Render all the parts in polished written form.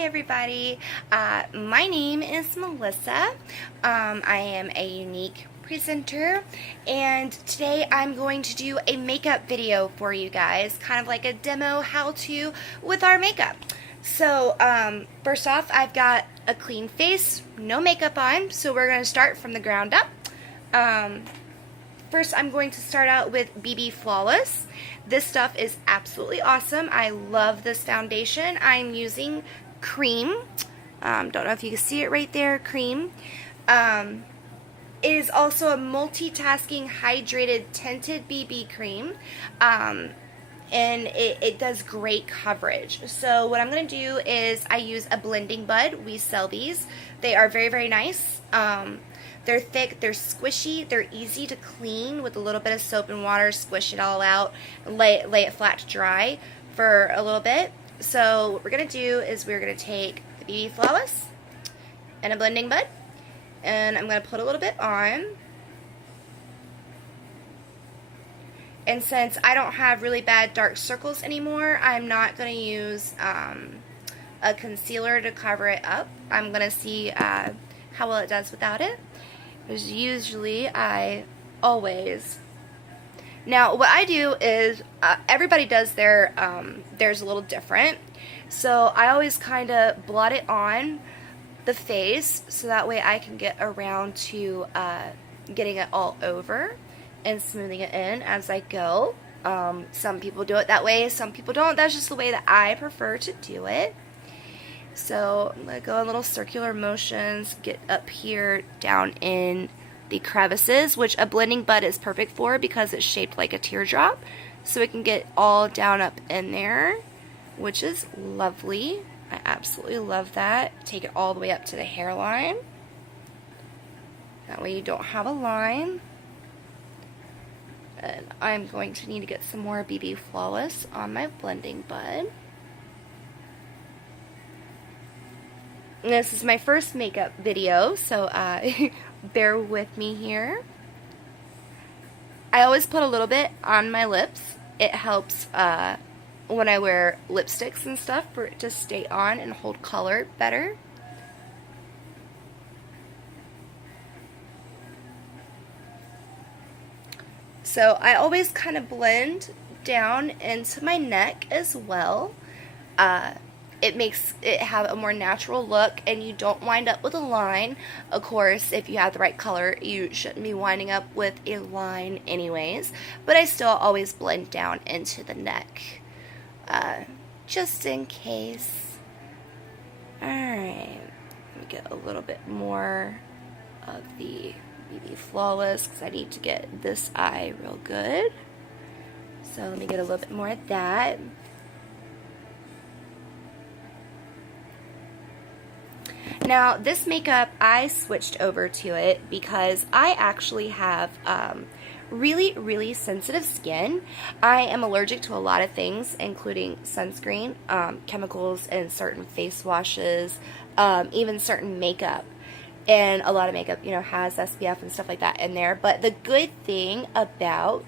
Hi everybody, my name is Melissa. I am a Younique presenter, and today I'm going to do a makeup video for you guys, kind of like a demo how-to with our makeup. So first off, I've got a clean face, no makeup on, so we're going to start from the ground up. First, I'm going to start out with BB Flawless. This stuff is absolutely awesome. I love this foundation. I'm using Cream. Don't know if you can see it right there, Cream. It is also a multitasking hydrated tinted BB cream. And it does great coverage. So what I'm going to do is I use a blending bud. We sell these. They are very, very nice. They're thick, they're squishy, they're easy to clean with a little bit of soap and water, squish it all out, lay it flat to dry for a little bit. So what we're going to do is we're going to take the BB Flawless and a blending bud, and I'm going to put a little bit on. And since I don't have really bad dark circles anymore, I'm not going to use a concealer to cover it up. I'm going to see how well it does without it. Because usually I always... Now what I do is, everybody does theirs a little different. So I always kind of blot it on the face so that way I can get around to getting it all over and smoothing it in as I go. Some people do it that way, some people don't. That's just the way that I prefer to do it. So I'm going to go in little circular motions, get up here down in the crevices, which a blending bud is perfect for because it's shaped like a teardrop. So it can get all down up in there, which is lovely. I absolutely love that. Take it all the way up to the hairline. That way you don't have a line. And I'm going to need to get some more BB Flawless on my blending bud. This is my first makeup video, so bear with me here. I always put a little bit on my lips. It helps when I wear lipsticks and stuff for it to stay on and hold color better. So I always kind of blend down into my neck as well. It makes it have a more natural look, and you don't wind up with a line. Of course, if you have the right color, you shouldn't be winding up with a line anyways, but I still always blend down into the neck, just in case. Alright, let me get a little bit more of the BB Flawless, because I need to get this eye real good. So let me get a little bit more of that. Now, this makeup, I switched over to it because I actually have really, really sensitive skin. I am allergic to a lot of things, including sunscreen, chemicals, and certain face washes, even certain makeup. And a lot of makeup, you know, has SPF and stuff like that in there. But the good thing about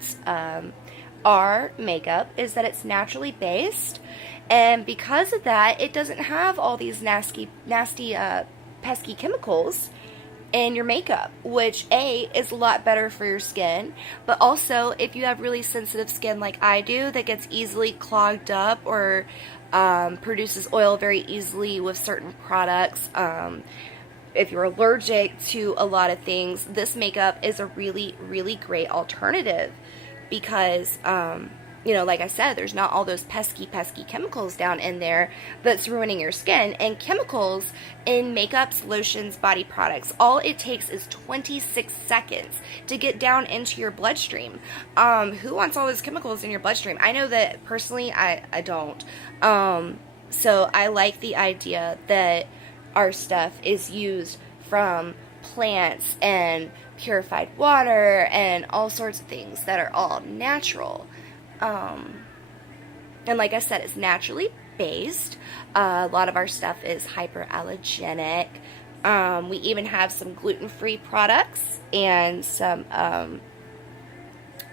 our makeup is that it's naturally based, and because of that, it doesn't have all these nasty pesky chemicals in your makeup, which A, is a lot better for your skin, but also if you have really sensitive skin like I do that gets easily clogged up or produces oil very easily with certain products, if you're allergic to a lot of things, this makeup is a really, really great alternative because, you know, like I said, there's not all those pesky chemicals down in there that's ruining your skin. And chemicals in makeups, lotions, body products, all it takes is 26 seconds to get down into your bloodstream. Who wants all those chemicals in your bloodstream? I know that personally, I don't. So I like the idea that our stuff is used from plants and purified water and all sorts of things that are all natural. And like I said, it's naturally based. A lot of our stuff is hyperallergenic. We even have some gluten-free products and some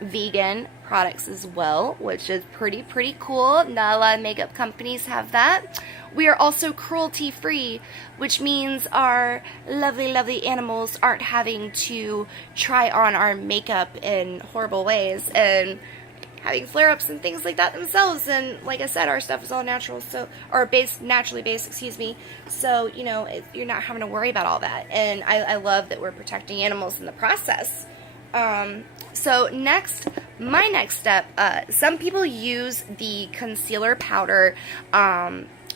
vegan products as well, which is pretty cool. Not a lot of makeup companies have that. we are also cruelty-free, which means our lovely, lovely animals aren't having to try on our makeup in horrible ways and having flare-ups and things like that themselves. And like I said, our stuff is all natural, so, or naturally based, excuse me. So, you know, you're not having to worry about all that. And I love that we're protecting animals in the process. So next, my next step, some people use the concealer powder,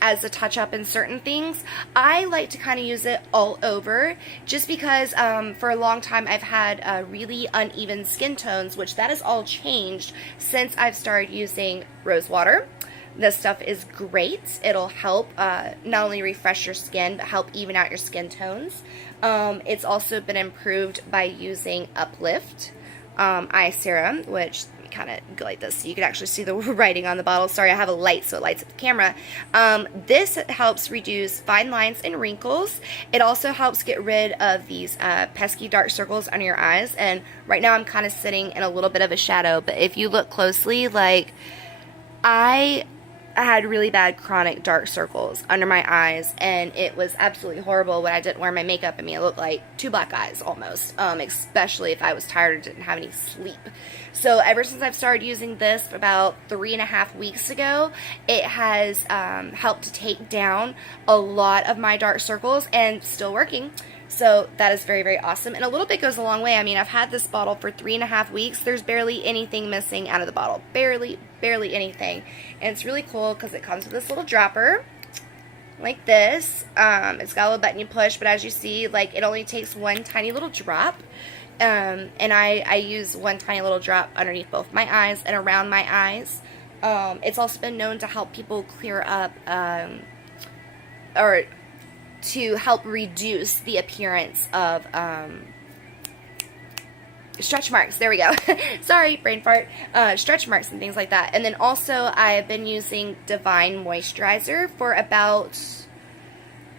as a touch-up in certain things. I like to kind of use it all over, just because for a long time I've had really uneven skin tones, which that has all changed since I've started using rose water. This stuff is great. It'll help not only refresh your skin, but help even out your skin tones. It's also been improved by using Uplift eye serum, which kind of go like this so you can actually see the writing on the bottle. Sorry, I have a light so it lights up the camera. This helps reduce fine lines and wrinkles. It also helps get rid of these pesky dark circles under your eyes, and right now I'm kind of sitting in a little bit of a shadow, but if you look closely, like, I had really bad chronic dark circles under my eyes, and it was absolutely horrible when I didn't wear my makeup. I mean, it looked like two black eyes almost, especially if I was tired or didn't have any sleep. So ever since I've started using this about 3.5 weeks ago, it has helped to take down a lot of my dark circles, and still working. So that is very, very awesome. And a little bit goes a long way. I mean, I've had this bottle for 3.5 weeks. There's barely anything missing out of the bottle. Barely anything. And it's really cool because it comes with this little dropper like this. It's got a little button you push, but as you see, like, it only takes one tiny little drop. And I use one tiny little drop underneath both my eyes and around my eyes. It's also been known to help people clear up, or to help reduce the appearance of stretch marks. There we go. Sorry, brain fart. Stretch marks and things like that. And then also I've been using Divine Moisturizer for about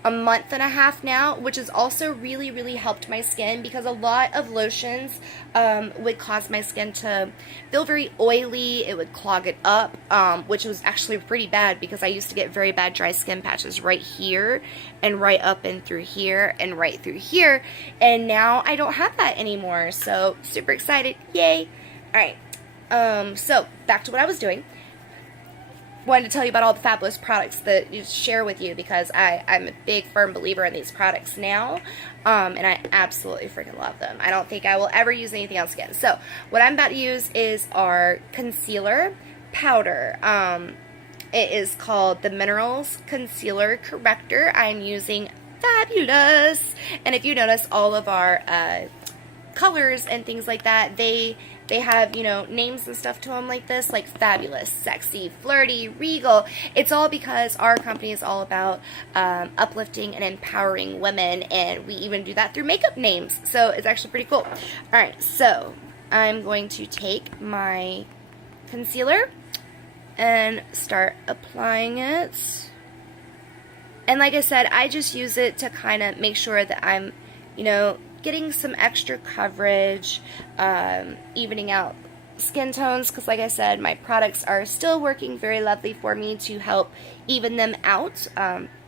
a month and a half now, which has also really, really helped my skin, because a lot of lotions would cause my skin to feel very oily. It would clog it up, which was actually pretty bad because I used to get very bad dry skin patches right here and right up and through here and right through here, and now I don't have that anymore. So super excited. Yay. Alright, so back to what I was doing. Wanted to tell you about all the fabulous products that you share with you, because I'm a big firm believer in these products now, and I absolutely freaking love them. I don't think I will ever use anything else again. So what I'm about to use is our concealer powder. It is called the Minerals Concealer Corrector. I'm using Fabulous, and if you notice, all of our colors and things like that, they have, you know, names and stuff to them like this, like fabulous, sexy, flirty, regal. It's all because our company is all about uplifting and empowering women, and we even do that through makeup names. So it's actually pretty cool. Alright, so I'm going to take my concealer and start applying it. And like I said, I just use it to kind of make sure that I'm, you know, getting some extra coverage, evening out skin tones, because like I said, my products are still working very lovely for me to help even them out.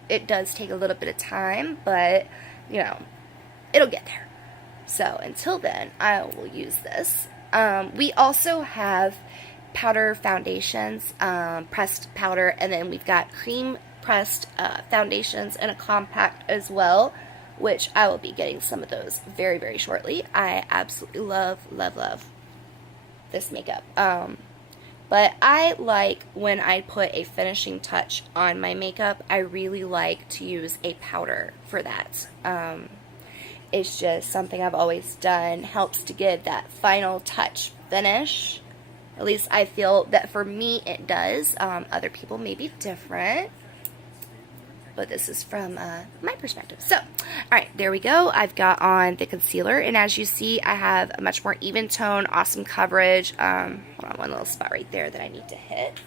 It does take a little bit of time, but, you know, it'll get there. So until then, I will use this. We also have powder foundations, pressed powder, and then we've got cream pressed foundations and a compact as well, which I will be getting some of those very, very shortly. I absolutely love, love, love this makeup. But I like, when I put a finishing touch on my makeup, I really like to use a powder for that. It's just something I've always done. Helps to give that final touch finish. At least I feel that for me it does. Other people may be different, but this is from my perspective. So, alright, there we go. I've got on the concealer, and as you see, I have a much more even tone, awesome coverage. Hold on, one little spot right there that I need to hit.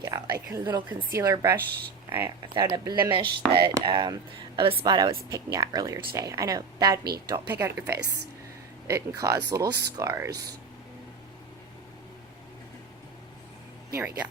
Get out like a little concealer brush. I found a blemish that of a spot I was picking at earlier today. I know, bad me, don't pick at your face. It can cause little scars. Here we go.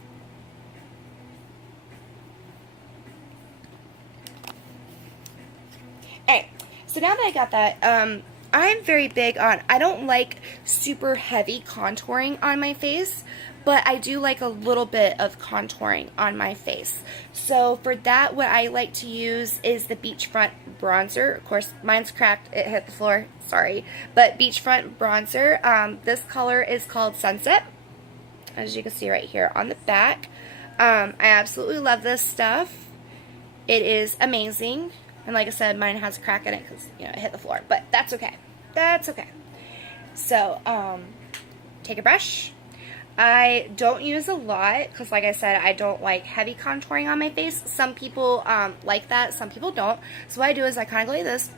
So now that I got that, I'm very big on, I don't like super heavy contouring on my face, but I do like a little bit of contouring on my face. So for that, what I like to use is the Beachfront bronzer. Of course, mine's cracked, it hit the floor, sorry. But Beachfront bronzer, this color is called Sunset, as you can see right here on the back. I absolutely love this stuff. It is amazing. And like I said, mine has a crack in it because, you know, it hit the floor. But that's okay. That's okay. So, take a brush. I don't use a lot because, like I said, I don't like heavy contouring on my face. Some people like that. Some people don't. So what I do is I kind of go like this.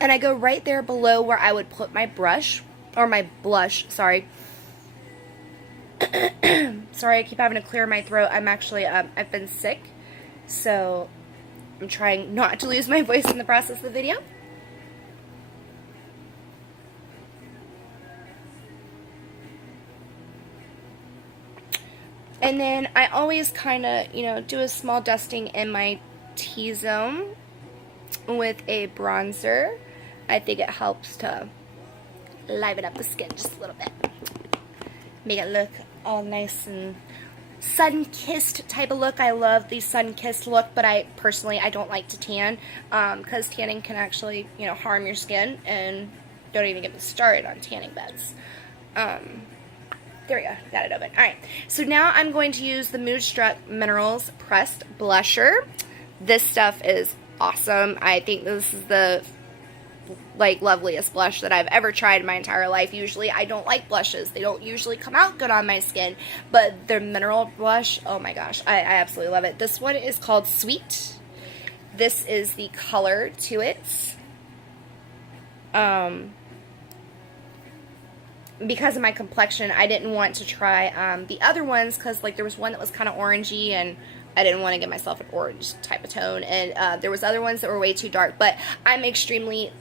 And I go right there below where I would put my brush, or my blush, sorry. Sorry, I keep having to clear my throat. I'm actually, I've been sick, so I'm trying not to lose my voice in the process of the video. And then I always kind of, you know, do a small dusting in my T-zone with a bronzer. I think it helps to liven up the skin just a little bit. Make it look all nice and sun-kissed type of look. I love the sun-kissed look, but I personally, I don't like to tan because tanning can actually, you know, harm your skin, and don't even get me started on tanning beds. There we go, got it open. Alright, so now I'm going to use the Moodstruck Minerals Pressed Blusher. This stuff is awesome. I think this is the loveliest blush that I've ever tried in my entire life. Usually I don't like blushes. They don't usually come out good on my skin, but the mineral blush, oh my gosh, I absolutely love it. This one is called Sweet. This is the color to it. Because of my complexion, I didn't want to try the other ones because like there was one that was kind of orangey and I didn't want to get myself an orange type of tone, and there was other ones that were way too dark, but I'm extremely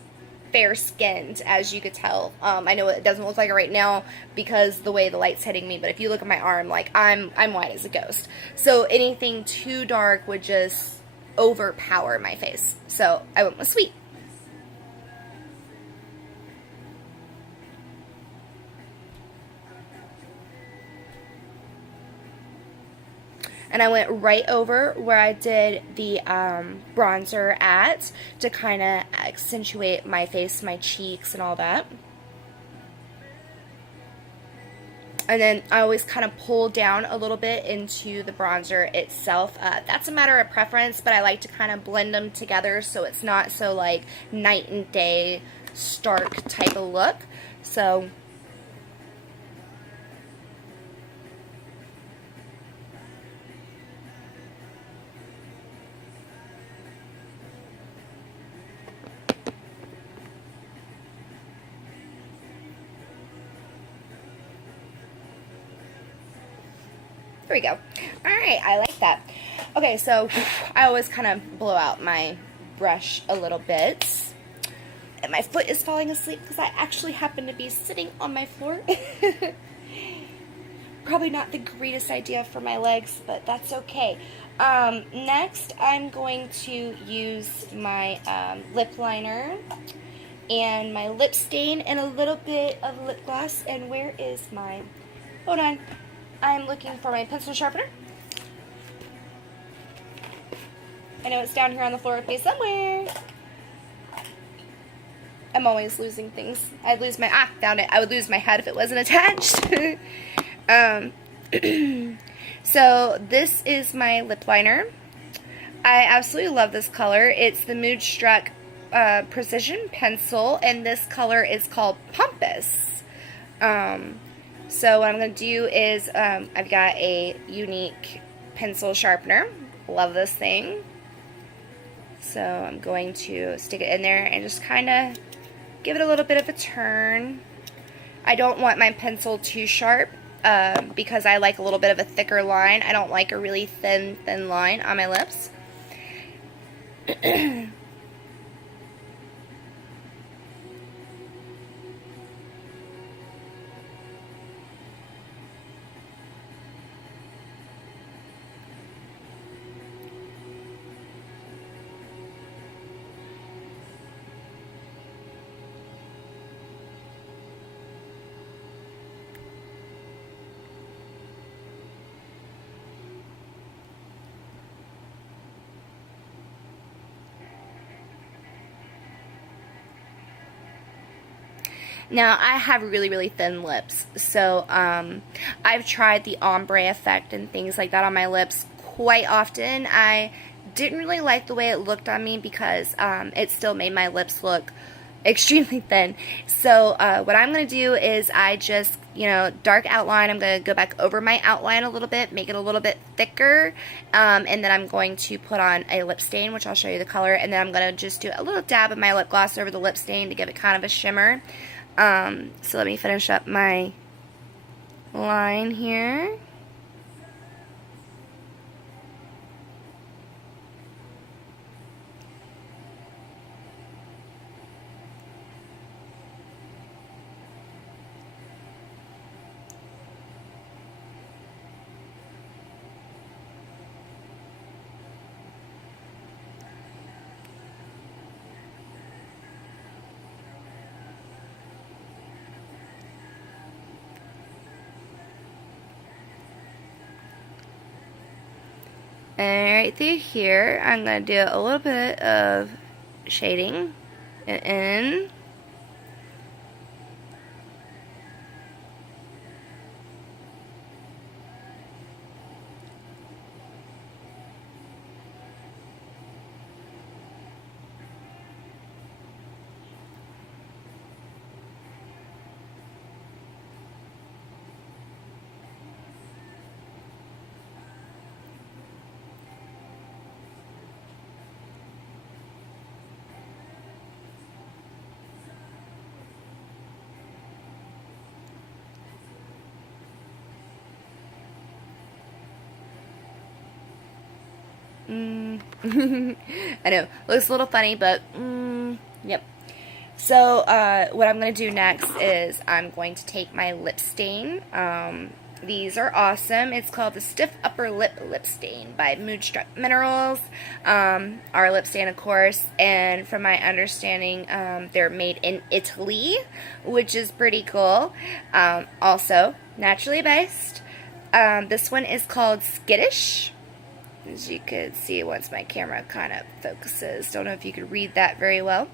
fair-skinned, as you could tell. I know it doesn't look like it right now because the way the light's hitting me, but if you look at my arm, like, I'm white as a ghost. So anything too dark would just overpower my face. So I went with Sweet. And I went right over where I did the bronzer at to kind of accentuate my face, my cheeks, and all that. And then I always kind of pull down a little bit into the bronzer itself. That's a matter of preference, but I like to kind of blend them together so it's not so like night and day stark type of look. So there we go. Alright, I like that. Okay, so I always kind of blow out my brush a little bit. And my foot is falling asleep because I actually happen to be sitting on my floor. Probably not the greatest idea for my legs, but that's okay. Next, I'm going to use my lip liner and my lip stain and a little bit of lip gloss. And where is my... Hold on. I'm looking for my pencil sharpener. I know it's down here on the floor with me somewhere. I'm always losing things. I'd lose my... found it. I would lose my head if it wasn't attached. So this is my lip liner. I absolutely love this color. It's the Moodstruck Precision Pencil, and this color is called Pompous. So what I'm going to do is, I've got a Younique pencil sharpener. Love this thing. So I'm going to stick it in there and just kind of give it a little bit of a turn. I don't want my pencil too sharp because I like a little bit of a thicker line. I don't like a really thin line on my lips. Now, I have really, really thin lips, so I've tried the ombre effect and things like that on my lips quite often. I didn't really like the way it looked on me because it still made my lips look extremely thin. So what I'm going to do is I just, dark outline. I'm going to go back over my outline a little bit, make it a little bit thicker, and then I'm going to put on a lip stain, which I'll show you the color, and then I'm going to just do a little dab of my lip gloss over the lip stain to give it kind of a shimmer. So let me finish up my line here. And right through here, I'm going to do a little bit of shading in. I know, looks a little funny, but yep. So what I'm going to do next is I'm going to take my lip stain. These are awesome. It's called the Stiff Upper Lip Lip Stain by Moodstruck Minerals. Our lip stain, of course, and from my understanding, they're made in Italy, which is pretty cool. Also, naturally based. This one is called Skittish, as you could see once my camera kind of focuses. Don't know if you could read that very well.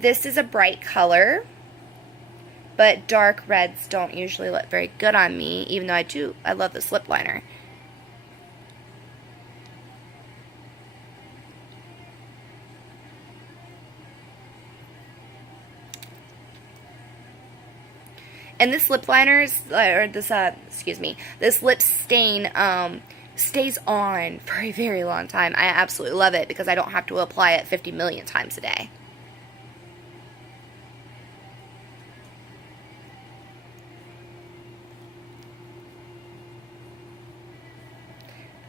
This is a bright color, but dark reds don't usually look very good on me, even though I love this lip liner. And this lip liner, or this, this lip stain, stays on for a very long time. I absolutely love it because I don't have to apply it 50 million times a day.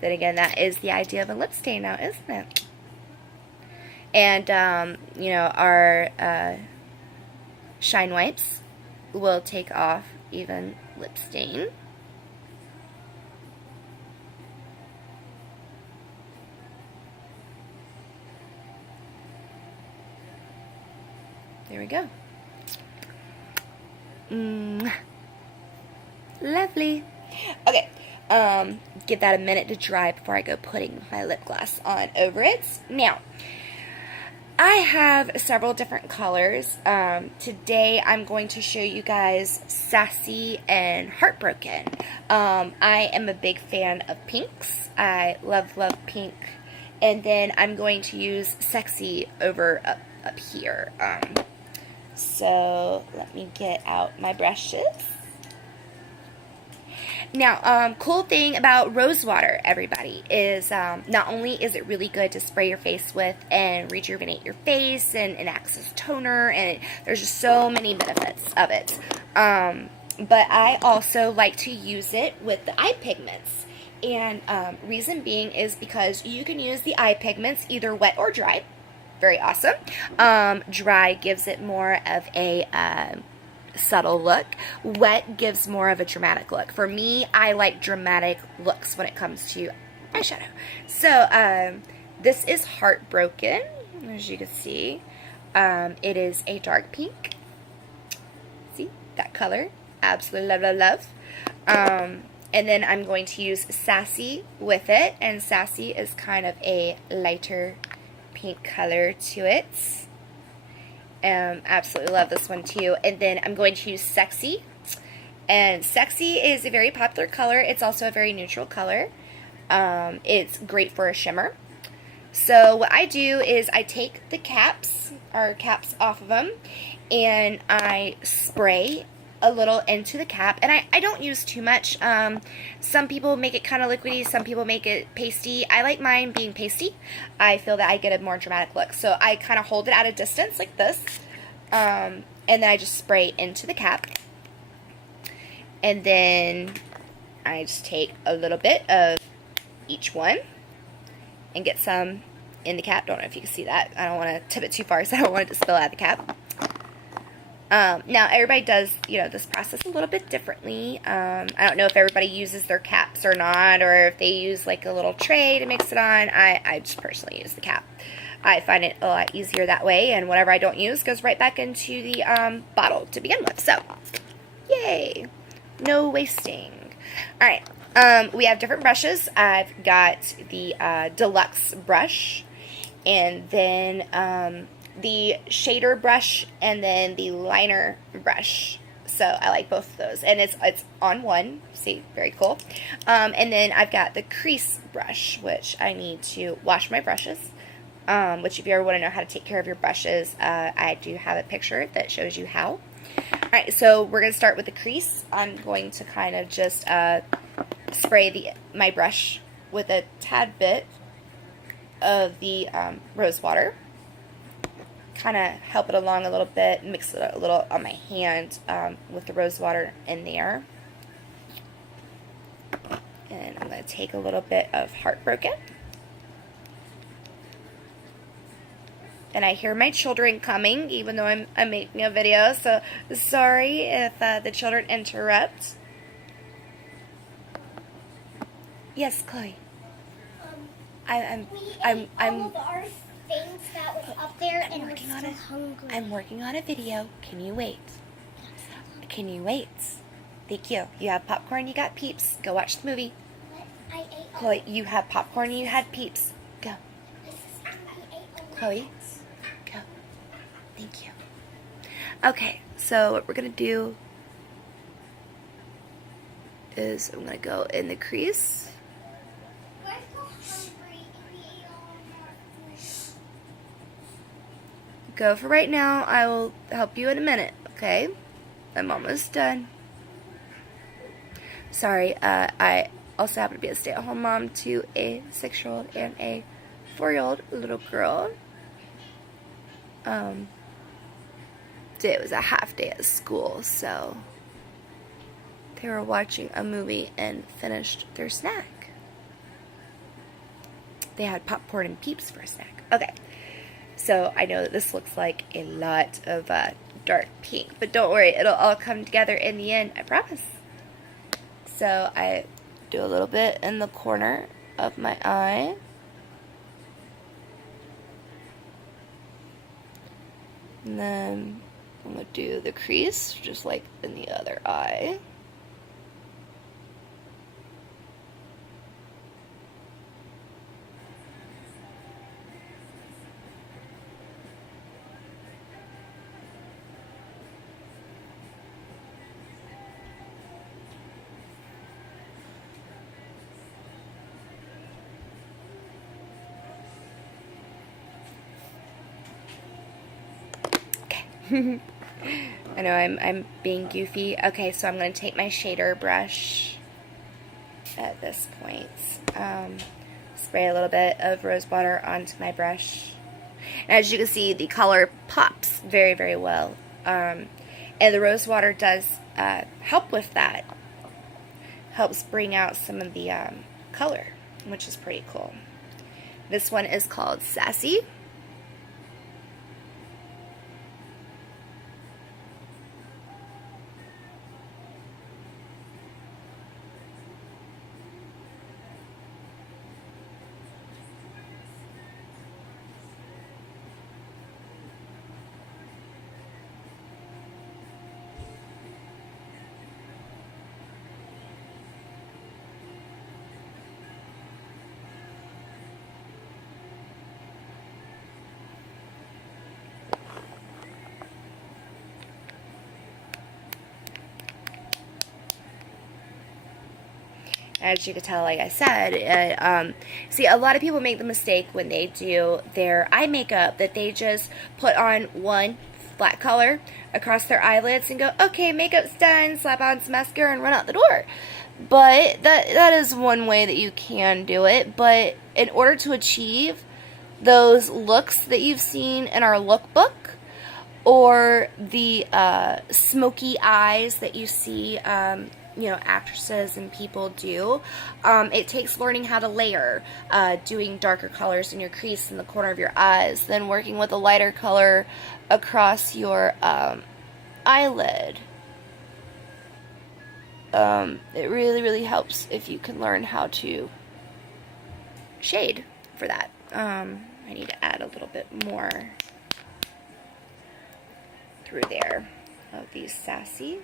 Then again, that is the idea of a lip stain now, isn't it? And, our shine wipes will take off even lip stain. There we go. Lovely. Okay. Give that a minute to dry before I go putting my lip gloss on over it. Now, I have several different colors. Today I'm going to show you guys Sassy and Heartbroken. I am a big fan of pinks. I love pink. And then I'm going to use Sexy over up here. So let me get out my brushes. Now, cool thing about rose water, everybody, is not only is it really good to spray your face with and rejuvenate your face and acts as toner, and there's just so many benefits of it. But I also like to use it with the eye pigments. And reason being is because you can use the eye pigments either wet or dry. Very awesome. Dry gives it more of a subtle look. Wet gives more of a dramatic look. For me, I like dramatic looks when it comes to eyeshadow. So this is Heartbroken, as you can see. It is a dark pink. See that color? Absolutely love, love, love. And then I'm going to use Sassy with it, and Sassy is kind of a lighter pink color to it. Absolutely love this one too. And then I'm going to use Sexy. And Sexy is a very popular color. It's also a very neutral color. It's great for a shimmer. So what I do is I take the caps off of them, and I spray a little into the cap, and I don't use too much. Some people make it kind of liquidy, some people make it pasty. I like mine being pasty. I feel that I get a more dramatic look, so I kind of hold it at a distance like this, and then I just spray into the cap, and then I just take a little bit of each one and get some in the cap. Don't know if you can see that. I don't want to tip it too far, so I don't want it to spill out of the cap. Now, everybody does, this process a little bit differently. I don't know if everybody uses their caps or not, or if they use like a little tray to mix it on. I just personally use the cap. I find it a lot easier that way, and whatever I don't use goes right back into the bottle to begin with. So, yay! No wasting. All right, we have different brushes. I've got the deluxe brush, and then the shader brush, and then the liner brush. So I like both of those, and it's on one. See, very cool. And then I've got the crease brush, which I need to wash my brushes. Which if you ever want to know how to take care of your brushes, I do have a picture that shows you how. Alright, so we're going to start with the crease. I'm going to kind of just spray my brush with a tad bit of the rose water. Kind of help it along a little bit, mix it a little on my hand with the rose water in there. And I'm going to take a little bit of Heartbroken. And I hear my children coming, even though I'm making a video, so sorry if the children interrupt. Yes, Chloe. I'm all of our things that was up there, and we're still hungry. I'm working on a video. Can you wait? Can you wait? Thank you. You have popcorn, you got Peeps. Go watch the movie. I ate Chloe, you have popcorn, you had Peeps. Go. Chloe, go. Thank you. Okay, so what we're going to do is I'm going to go in the crease. We're still hungry, and we ate all of our food. Go for right now. I will help you in a minute, okay? I'm almost done. Sorry, I also happen to be a stay-at-home mom to a 6-year-old and a 4-year-old little girl. Today was a half day at school, so they were watching a movie and finished their snack. They had popcorn and Peeps for a snack. Okay, so I know that this looks like a lot of dark pink, but don't worry, it'll all come together in the end, I promise. So I do a little bit in the corner of my eye. And then I'm going to do the crease, just like in the other eye. I know I'm being goofy. Okay, so I'm going to take my shader brush at this point. Spray a little bit of rose water onto my brush. And as you can see, the color pops very, very well. And the rose water does help with that. Helps bring out some of the color, which is pretty cool. This one is called Sassy. as you can tell, like I said, see, a lot of people make the mistake when they do their eye makeup that they just put on one flat color across their eyelids and go, okay, makeup's done, slap on some mascara and run out the door. But that is one way that you can do it. But in order to achieve those looks that you've seen in our lookbook, or the smoky eyes that you see, actresses and people do, it takes learning how to layer, doing darker colors in your crease in the corner of your eyes, then working with a lighter color across your eyelid. It really, really helps if you can learn how to shade for that. I need to add a little bit more through there of these Sassy.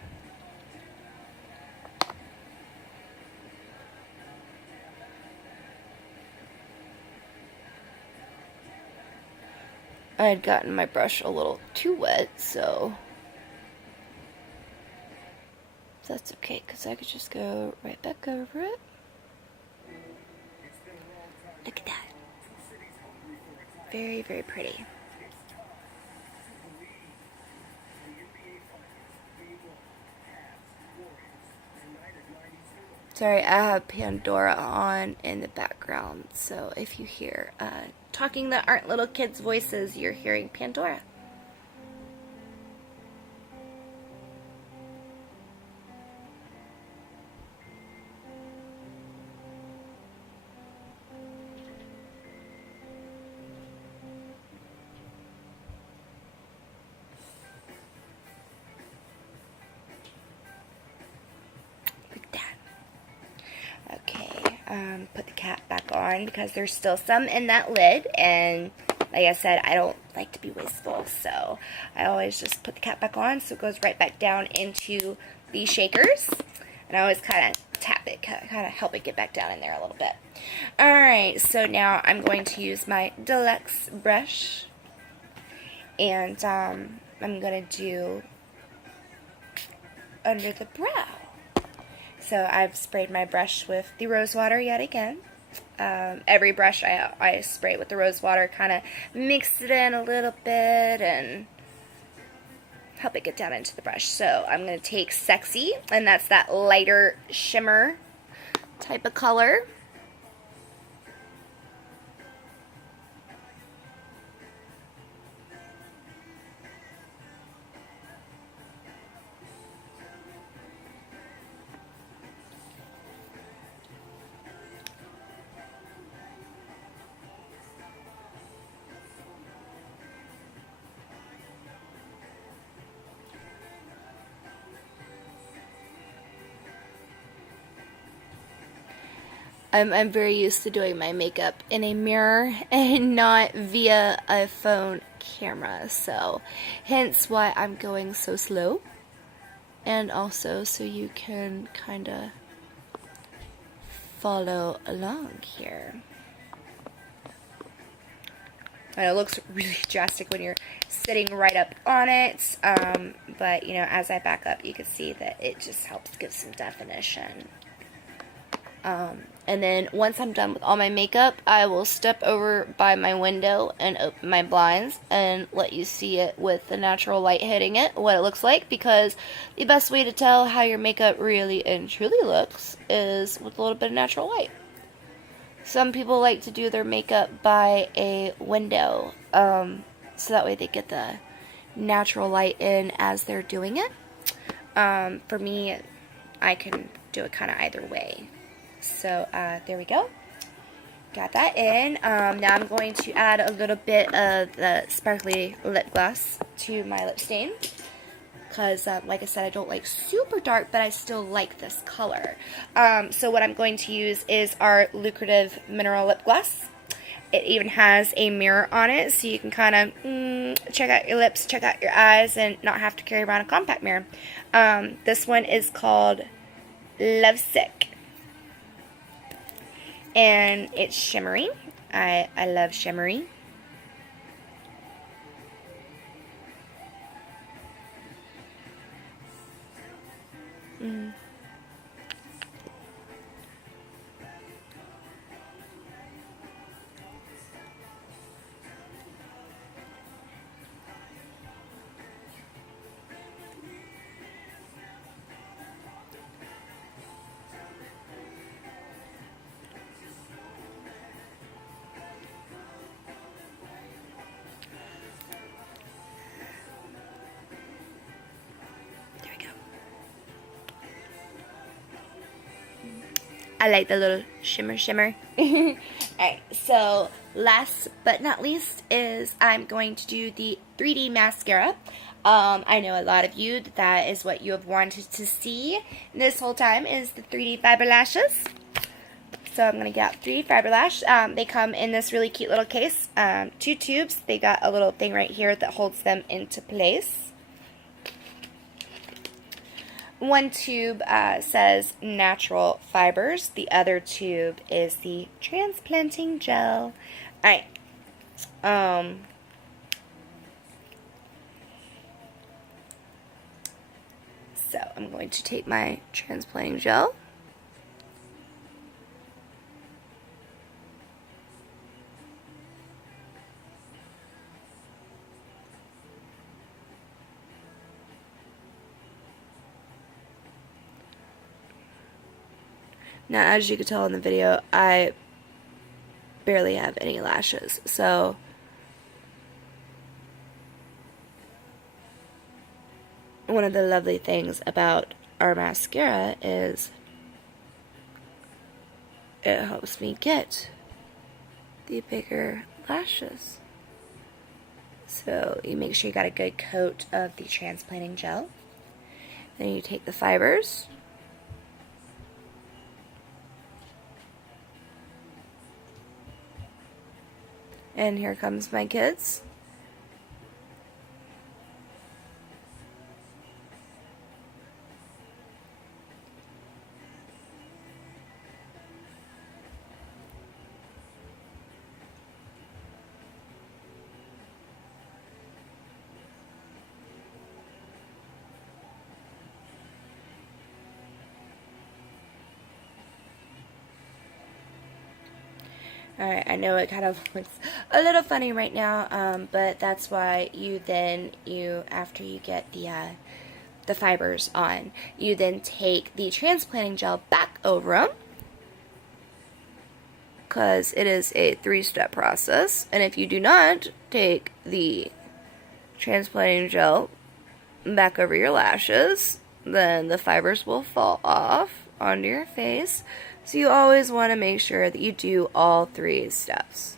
I had gotten my brush a little too wet, so that's okay, because I could just go right back over it. Look at that. Very, very pretty. Sorry, I have Pandora on in the background, so if you hear talking that aren't little kids' voices, you're hearing Pandora. Put the cap back on because there's still some in that lid, and like I said, I don't like to be wasteful, so I always just put the cap back on so it goes right back down into the shakers, and I always kind of tap it, kind of help it get back down in there a little bit. Alright, so now I'm going to use my Deluxe brush, and I'm going to do under the brow. So I've sprayed my brush with the rose water yet again. Every brush I spray with the rose water, kind of mix it in a little bit and help it get down into the brush. So I'm going to take Sexy, and that's that lighter shimmer type of color. I'm very used to doing my makeup in a mirror and not via a phone camera, so hence why I'm going so slow, and also so you can kind of follow along here. And it looks really drastic when you're sitting right up on it, but as I back up, you can see that it just helps give some definition. And then once I'm done with all my makeup, I will step over by my window and open my blinds and let you see it with the natural light hitting it, what it looks like, because the best way to tell how your makeup really and truly looks is with a little bit of natural light. Some people like to do their makeup by a window, so that way they get the natural light in as they're doing it. For me, I can do it kind of either way. So there we go. Got that in. Now I'm going to add a little bit of the sparkly lip gloss to my lip stain, because like I said, I don't like super dark, but I still like this color. So what I'm going to use is our Lucrative Mineral Lip Gloss. It even has a mirror on it, so you can kind of check out your lips, check out your eyes, and not have to carry around a compact mirror. This one is called Lovesick, and it's shimmery. I love shimmery. I like the little shimmer shimmer. Alright, so last but not least is I'm going to do the 3D mascara. I know a lot of you that is what you have wanted to see this whole time is the 3D fiber lashes. So I'm going to get out 3D fiber lash. They come in this really cute little case. 2 tubes. They got a little thing right here that holds them into place. One tube says natural fibers. The other tube is the transplanting gel. Alright. So I'm going to take my transplanting gel. Now, as you can tell in the video, I barely have any lashes, so one of the lovely things about our mascara is it helps me get the bigger lashes. So you make sure you got a good coat of the transplanting gel. Then you take the fibers. And here comes my kids. Alright, I know it kind of looks a little funny right now, but that's why after you get the fibers on, you then take the transplanting gel back over them, because it is a 3-step process, and if you do not take the transplanting gel back over your lashes, then the fibers will fall off onto your face. So you always want to make sure that you do all 3 steps.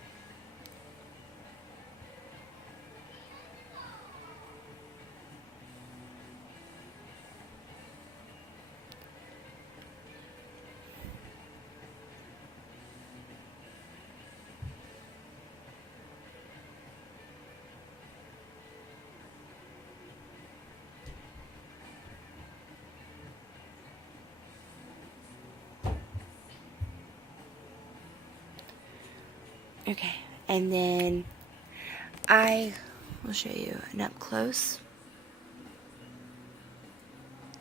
Okay, and then I will show you an up close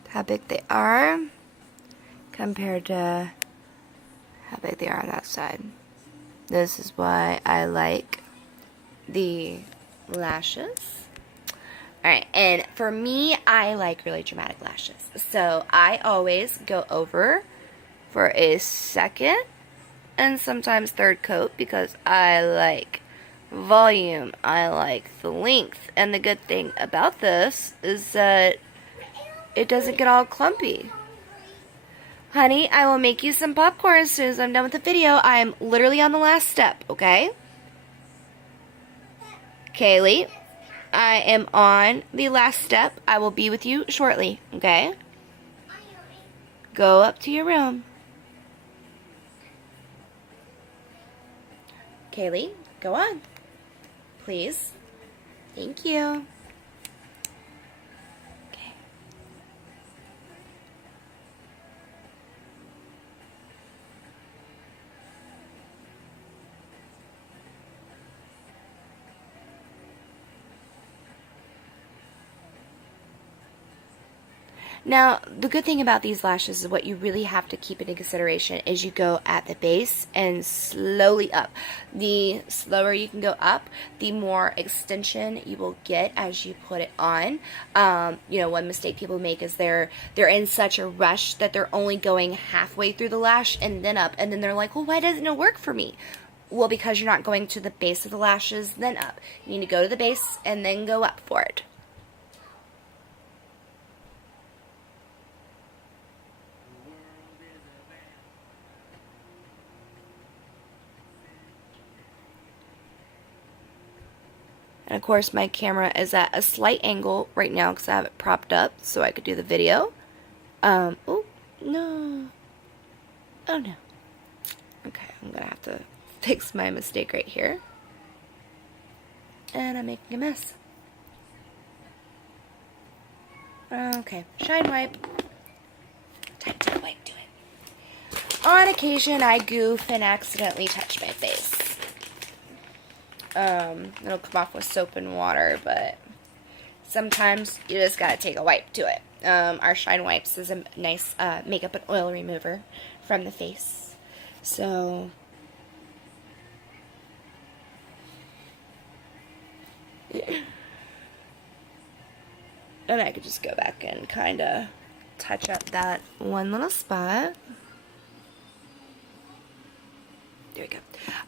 how big they are compared to how big they are on that side. This is why I like the lashes. Alright, and for me, I like really dramatic lashes. So I always go over for a second and sometimes third coat because I like volume, I like the length, and the good thing about this is that it doesn't get all clumpy. Honey, I will make you some popcorn as soon as I'm done with the video. I am literally on the last step, okay? Kaylee, I am on the last step. I will be with you shortly, okay? Go up to your room. Kaylee, go on. Please. Thank you. Okay. Now, the good thing about these lashes is what you really have to keep into consideration is you go at the base and slowly up. The slower you can go up, the more extension you will get as you put it on. You know, one mistake people make is they're in such a rush that they're only going halfway through the lash and then up, and then they're like, well, why doesn't it work for me? Well, because you're not going to the base of the lashes, then up. You need to go to the base and then go up for it. And of course my camera is at a slight angle right now because I have it propped up so I could do the video. Oh, no. Oh, no. Okay, I'm going to have to fix my mistake right here. And I'm making a mess. Okay, shine wipe. Time to wipe to it. On occasion, I goof and accidentally touch my face. It'll come off with soap and water, but sometimes you just gotta take a wipe to it. Our Shine Wipes is a nice makeup and oil remover from the face. So, and I could just go back and kind of touch up that one little spot. There we go.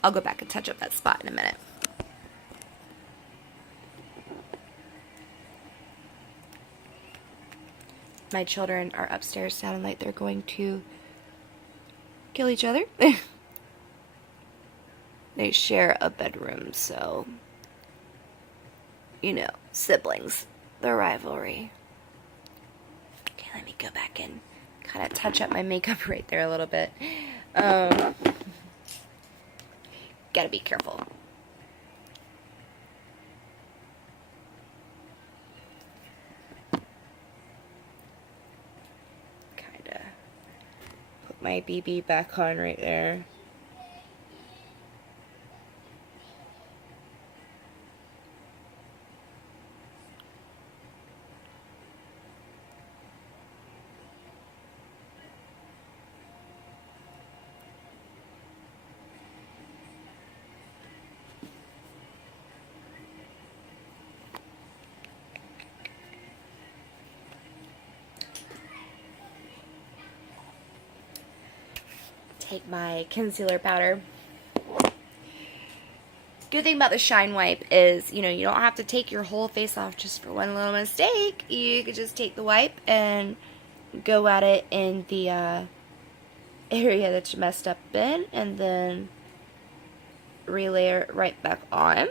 I'll go back and touch up that spot in a minute. My children are upstairs sounding like they're going to kill each other. They share a bedroom, so, you know, siblings, the rivalry. Okay, let me go back and kind of touch up my makeup right there a little bit. Gotta be careful. Kinda put my BB back on right there. Take my concealer powder. Good thing about the Shine Wipe is, you know, you don't have to take your whole face off just for one little mistake. You could just take the wipe and go at it in the area that you messed up in, and then relayer it right back on.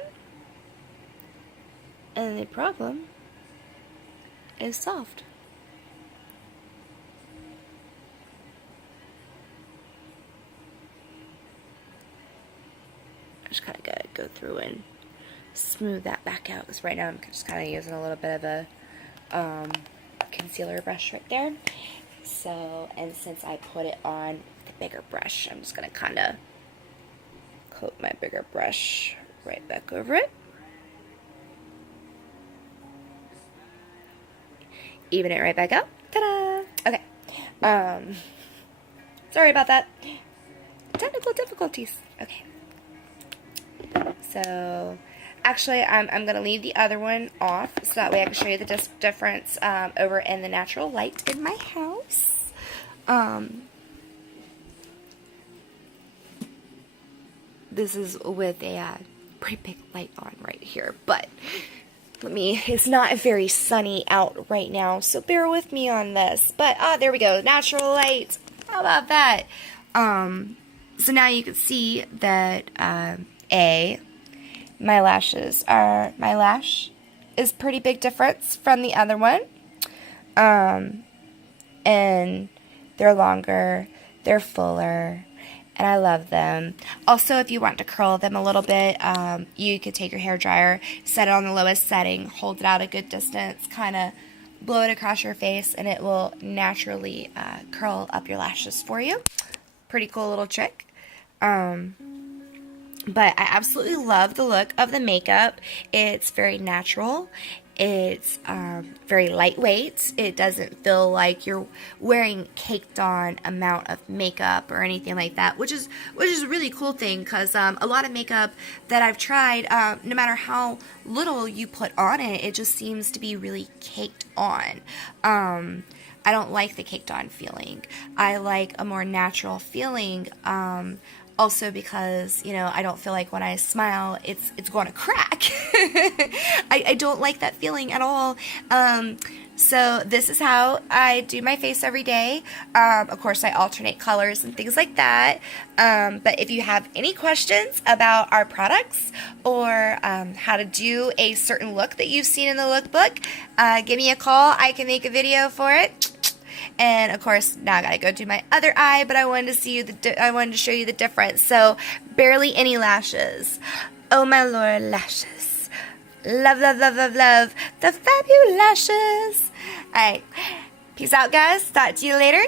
And the problem is solved. Just kind of gotta go through and smooth that back out, because right now I'm just kind of using a little bit of a concealer brush right there. So, and since I put it on the bigger brush, I'm just gonna kind of coat my bigger brush right back over it. Even it right back out. Ta-da! Okay. Sorry about that. Technical difficulties. Okay. So, actually, I'm going to leave the other one off so that way I can show you the difference over in the natural light in my house. This is with a pretty big light on right here, but it's not very sunny out right now, so bear with me on this. But, there we go, natural light. How about that? So now you can see that, my lash is pretty big difference from the other one. And they're longer, they're fuller, and I love them. Also, if you want to curl them a little bit, you could take your hairdryer, set it on the lowest setting, hold it out a good distance, kind of blow it across your face, and it will naturally curl up your lashes for you. Pretty cool little trick. But I absolutely love the look of the makeup. It's very natural. It's very lightweight. It doesn't feel like you're wearing caked on amount of makeup or anything like that, which is a really cool thing, because a lot of makeup that I've tried, no matter how little you put on it, it just seems to be really caked on. I don't like the caked on feeling. I like a more natural feeling. Also because, you know, I don't feel like when I smile, it's going to crack. I don't like that feeling at all. So this is how I do my face every day. Of course, I alternate colors and things like that. But if you have any questions about our products or how to do a certain look that you've seen in the lookbook, give me a call. I can make a video for it. And of course, now I gotta go do my other eye, but I wanted to show you the difference. So barely any lashes. Oh my Lord, lashes. Love, love, love, love, love the fabulous lashes. All right, peace out, guys. Talk to you later.